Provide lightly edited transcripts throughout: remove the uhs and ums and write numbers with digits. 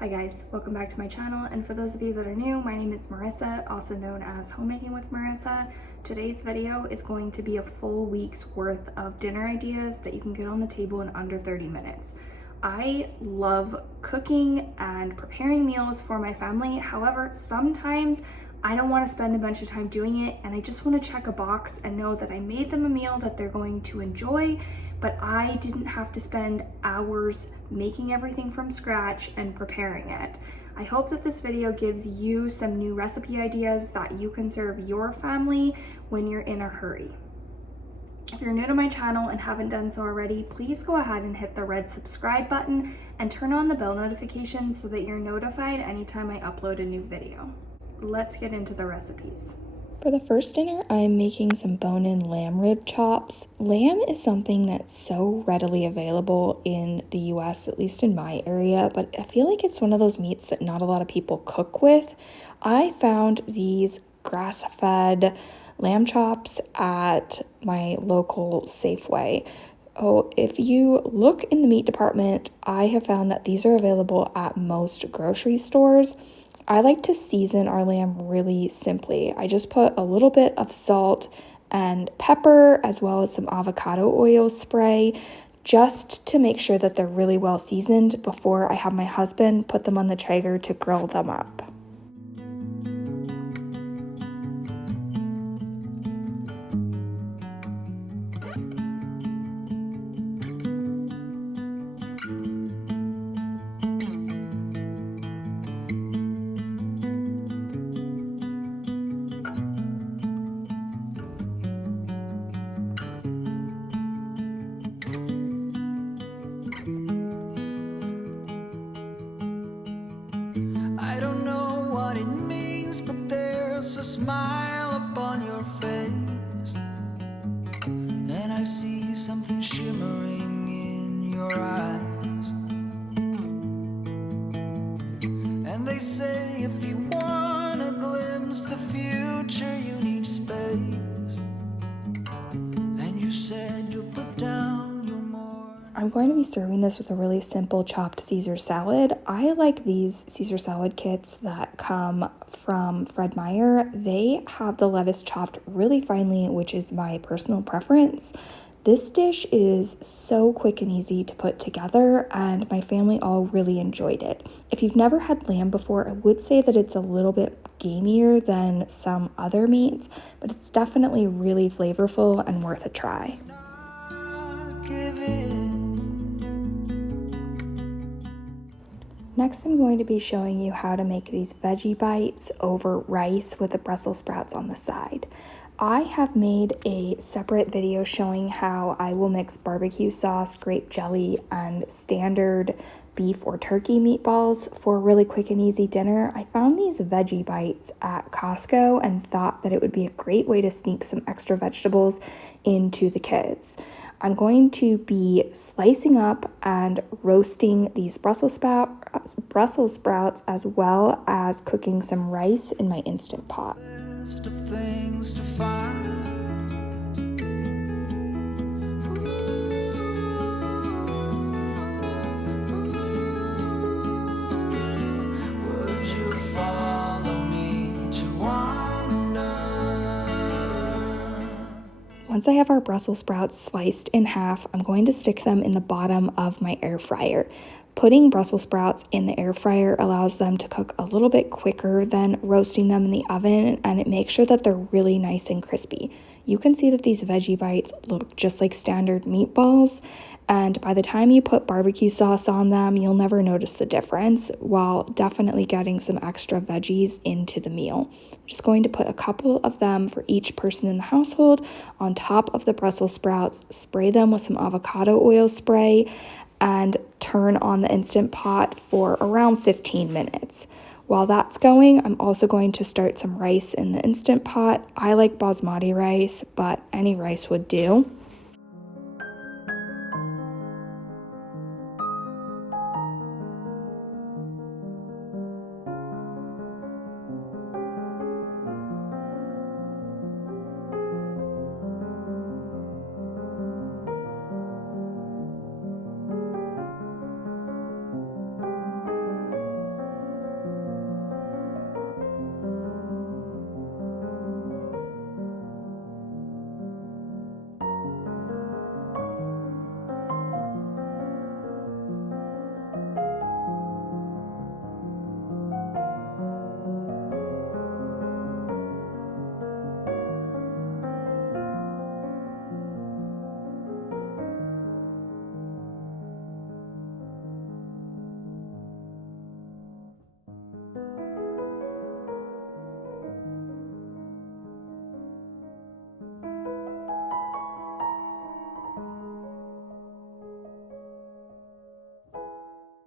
Hi guys, welcome back to my channel, and for those of you that are new, my name is Marissa, also known as Homemaking with Marissa. Today's video is going to be a full week's worth of dinner ideas that you can get on the table in under 30 minutes. I love cooking and preparing meals for my family. However, sometimes I don't want to spend a bunch of time doing it and I just want to check a box and know that I made them a meal that they're going to enjoy, but I didn't have to spend hours making everything from scratch and preparing it. I hope that this video gives you some new recipe ideas that you can serve your family when you're in a hurry. If you're new to my channel and haven't done so already, please go ahead and hit the red subscribe button and turn on the bell notifications so that you're notified anytime I upload a new video. Let's get into the recipes. For the first dinner, I'm making some bone-in lamb rib chops. Lamb is something that's so readily available in the US, at least in my area, but I feel like it's one of those meats that not a lot of people cook with. I found these grass-fed lamb chops at my local Safeway. Oh, if you look in the meat department, I have found that these are available at most grocery stores. I like to season our lamb really simply. I just put a little bit of salt and pepper as well as some avocado oil spray just to make sure that they're really well seasoned before I have my husband put them on the Traeger to grill them up. A smile upon your face, and I see something shimmering in your eyes. And they say if you want to glimpse the future, you need space. And you said you'll put down your more. I'm going to be serving this with a really simple chopped Caesar salad. I like these Caesar salad kits that come from Fred Meyer. They have the lettuce chopped really finely, which is my personal preference. This dish is so quick and easy to put together, and my family all really enjoyed it. If you've never had lamb before, I would say that it's a little bit gamier than some other meats, but it's definitely really flavorful and worth a try. Next, I'm going to be showing you how to make these veggie bites over rice with the Brussels sprouts on the side. I have made a separate video showing how I will mix barbecue sauce, grape jelly, and standard beef or turkey meatballs for a really quick and easy dinner. I found these veggie bites at Costco and thought that it would be a great way to sneak some extra vegetables into the kids. I'm going to be slicing up and roasting these Brussels sprouts as well as cooking some rice in my Instant Pot. List of things to find. Would you follow me to wander? Once I have our Brussels sprouts sliced in half, I'm going to stick them in the bottom of my air fryer. Putting Brussels sprouts in the air fryer allows them to cook a little bit quicker than roasting them in the oven, and it makes sure that they're really nice and crispy. You can see that these veggie bites look just like standard meatballs, and by the time you put barbecue sauce on them, you'll never notice the difference, while definitely getting some extra veggies into the meal. I'm just going to put a couple of them for each person in the household on top of the Brussels sprouts, spray them with some avocado oil spray, and turn on the Instant Pot for around 15 minutes. While that's going, I'm also going to start some rice in the Instant Pot. I like basmati rice, but any rice would do.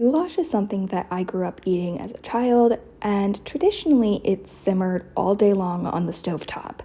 Goulash is something that I grew up eating as a child, and traditionally it's simmered all day long on the stovetop.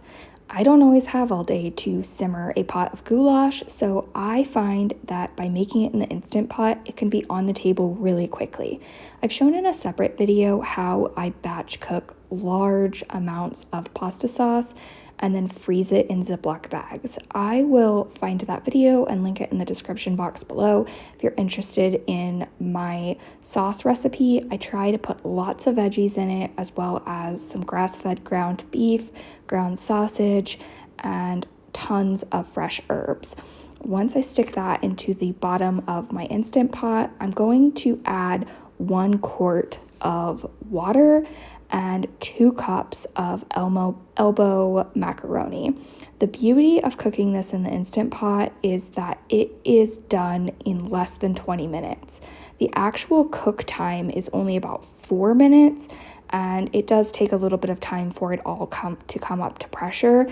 I don't always have all day to simmer a pot of goulash, so I find that by making it in the Instant Pot, it can be on the table really quickly. I've shown in a separate video how I batch cook large amounts of pasta sauce and then freeze it in Ziploc bags. I will find that video and link it in the description box below if you're interested in my sauce recipe. I try to put lots of veggies in it, as well as some grass-fed ground beef, ground sausage, and tons of fresh herbs. Once I stick that into the bottom of my Instant Pot, I'm going to add 1 quart of water and 2 cups of elbow macaroni. The beauty of cooking this in the Instant Pot is that it is done in less than 20 minutes. The actual cook time is only about 4 minutes, and it does take a little bit of time for it all to come up to pressure,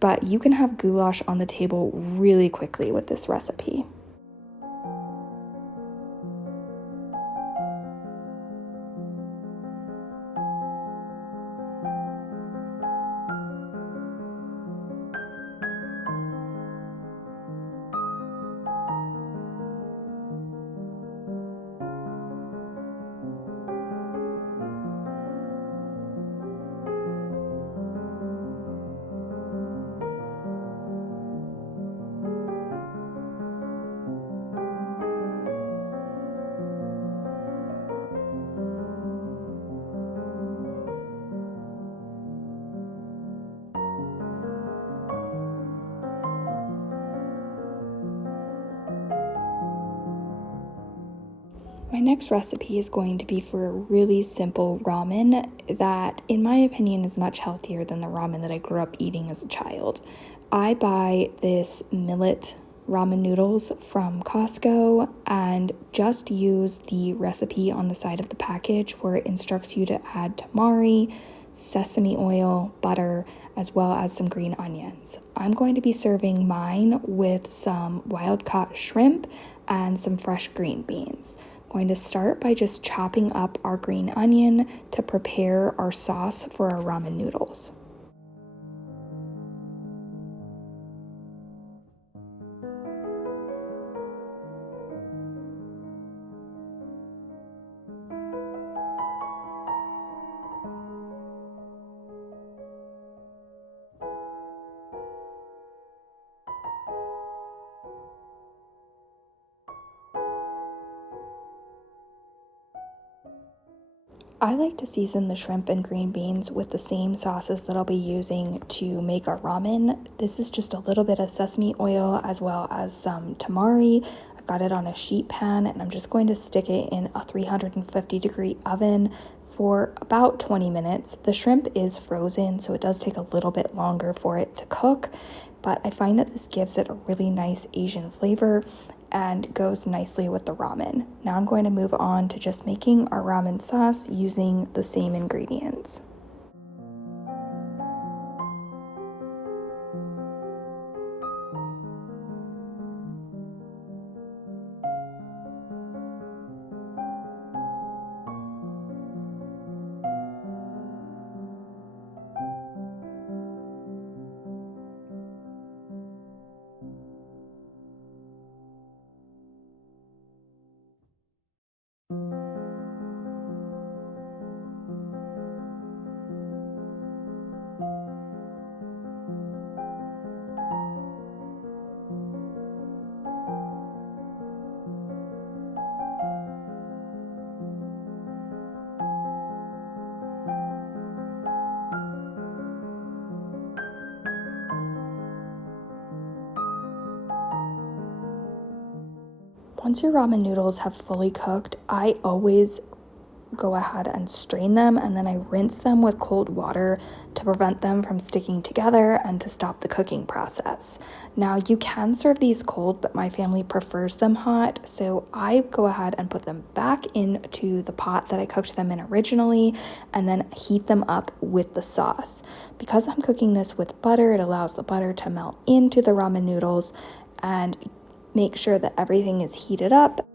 but you can have goulash on the table really quickly with this recipe. My next recipe is going to be for a really simple ramen that, in my opinion, is much healthier than the ramen that I grew up eating as a child. I buy this millet ramen noodles from Costco and just use the recipe on the side of the package where it instructs you to add tamari, sesame oil, butter, as well as some green onions. I'm going to be serving mine with some wild-caught shrimp and some fresh green beans. Going to start by just chopping up our green onion to prepare our sauce for our ramen noodles. I like to season the shrimp and green beans with the same sauces that I'll be using to make our ramen. This is just a little bit of sesame oil as well as some tamari. I've got it on a sheet pan and I'm just going to stick it in a 350-degree oven for about 20 minutes. The shrimp is frozen, so it does take a little bit longer for it to cook, but I find that this gives it a really nice Asian flavor and goes nicely with the ramen. Now I'm going to move on to just making our ramen sauce using the same ingredients. Once your ramen noodles have fully cooked, I always go ahead and strain them, and then I rinse them with cold water to prevent them from sticking together and to stop the cooking process. Now you can serve these cold, but my family prefers them hot, so I go ahead and put them back into the pot that I cooked them in originally and then heat them up with the sauce. Because I'm cooking this with butter, it allows the butter to melt into the ramen noodles and make sure that everything is heated up.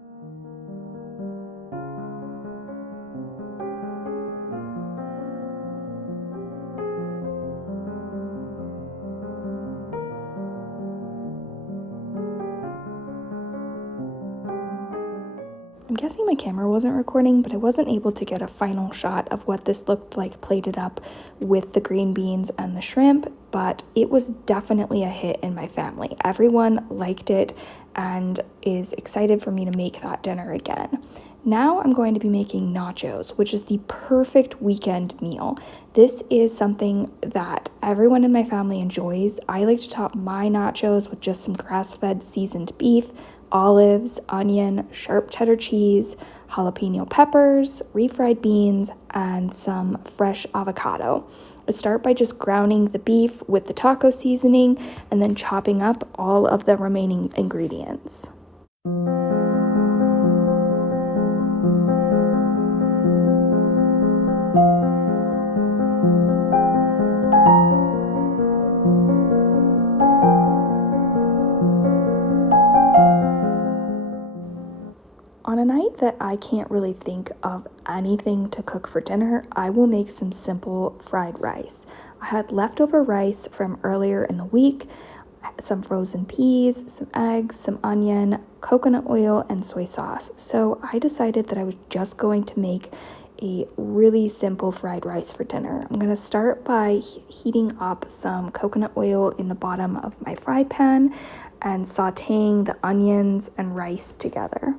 guessing my camera wasn't recording, but I wasn't able to get a final shot of what this looked like plated up with the green beans and the shrimp, but it was definitely a hit in my family. Everyone liked it and is excited for me to make that dinner again. Now I'm going to be making nachos, which is the perfect weekend meal. This is something that everyone in my family enjoys. I like to top my nachos with just some grass-fed seasoned beef, olives, onion, sharp cheddar cheese, jalapeno peppers, refried beans, and some fresh avocado. I start by just grounding the beef with the taco seasoning and then chopping up all of the remaining ingredients. On a night that I can't really think of anything to cook for dinner, I will make some simple fried rice. I had leftover rice from earlier in the week, some frozen peas, some eggs, some onion, coconut oil, and soy sauce. So I decided that I was just going to make a really simple fried rice for dinner. I'm going to start by heating up some coconut oil in the bottom of my fry pan and sauteing the onions and rice together.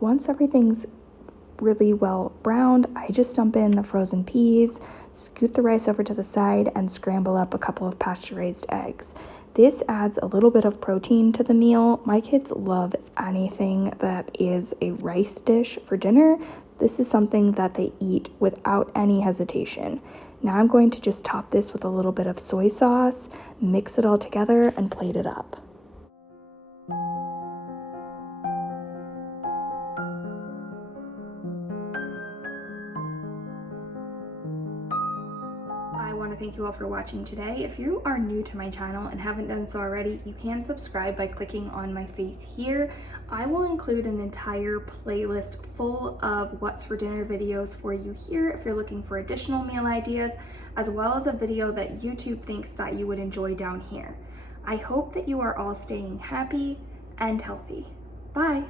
Once everything's really well browned, I just dump in the frozen peas, scoot the rice over to the side, and scramble up a couple of pasture-raised eggs. This adds a little bit of protein to the meal. My kids love anything that is a rice dish for dinner. This is something that they eat without any hesitation. Now I'm going to just top this with a little bit of soy sauce, mix it all together, and plate it up. Thank you all for watching today. If you are new to my channel and haven't done so already, you can subscribe by clicking on my face here. I will include an entire playlist full of what's for dinner videos for you here if you're looking for additional meal ideas, as well as a video that YouTube thinks that you would enjoy down here. I hope that you are all staying happy and healthy. Bye.